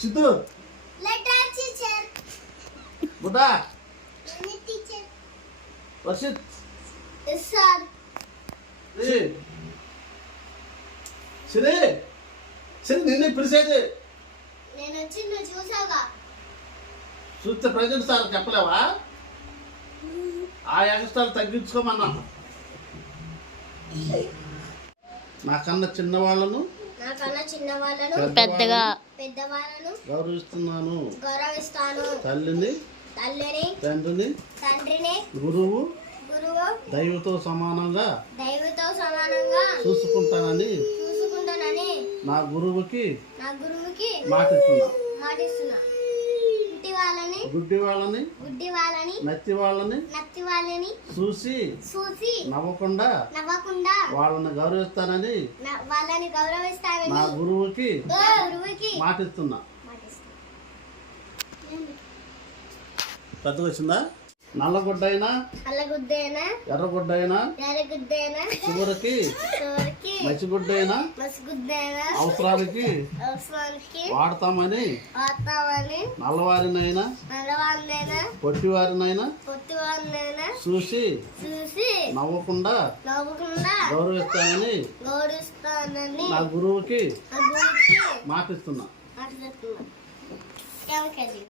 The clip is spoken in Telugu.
సిద్ధు బుడ్డా వర్షిత్ సిరి సిరి నిన్ను పిలిచేది చూస్తే ప్రజెంట్ సార్ చెప్పలేవా ఆ యంగ్స్టర్ తగ్గించుకోమన్నా నాకన్నా చిన్నవాళ్ళను పెద్దవాళ్ళను గౌరవిస్తాను తల్లిని తండ్రిని గురువు దైవతో సమానంగా చూసుకుంటానని నా గురువుకి మాటిస్తున్నా గుడ్డి వాళ్ళని నత్తి వాళ్ళని చూసి నవ్వకుండా వాళ్ళని గౌరవిస్తానని నా గురువుకి మాటిస్తున్నా. పెద్దగా వచ్చిందా? నల్లగుడ్డైనా ఎర్రగుడ్డైనా చివరికి మసిగుడ్డైనా అవసరానికి వాడతామని నల్లవారినైనా పొట్టివారినైనా చూసి నవ్వకుండా గౌరవిస్తానని నా గురువుకి మాటిస్తున్నా.